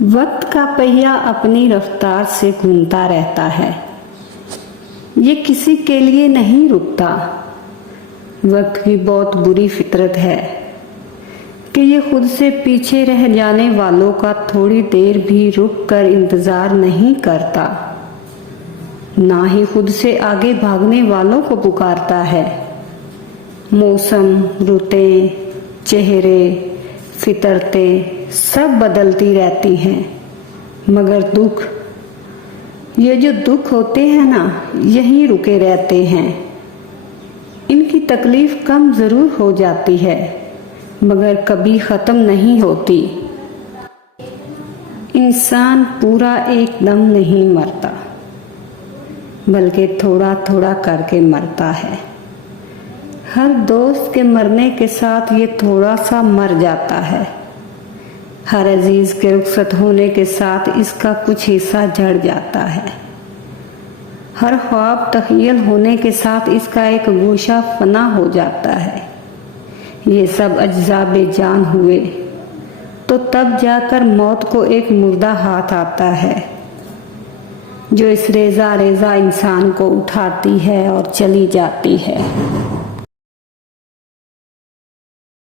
वक्त का पहिया अपनी रफ्तार से घूमता रहता है। ये किसी के लिए नहीं रुकता। वक्त की बहुत बुरी फितरत है कि ये खुद से पीछे रह जाने वालों का थोड़ी देर भी रुक कर इंतजार नहीं करता, ना ही खुद से आगे भागने वालों को पुकारता है। मौसम, रुतें, चेहरे, फितरतें सब बदलती रहती हैं, मगर दुख, ये जो दुख होते हैं ना, यहीं रुके रहते हैं। इनकी तकलीफ कम जरूर हो जाती है, मगर कभी ख़त्म नहीं होती। इंसान पूरा एकदम नहीं मरता, बल्कि थोड़ा थोड़ा करके मरता है। हर दोस्त के मरने के साथ ये थोड़ा सा मर जाता है। हर अजीज के रुखसत होने के साथ इसका कुछ हिस्सा झड़ जाता है। हर ख्वाब तख़य्युल होने के साथ इसका एक गोशा फना हो जाता है। ये सब अज्जा बेजान हुए तो तब जाकर मौत को एक मुर्दा हाथ आता है, जो इस रेजा रेजा इंसान को उठाती है और चली जाती है।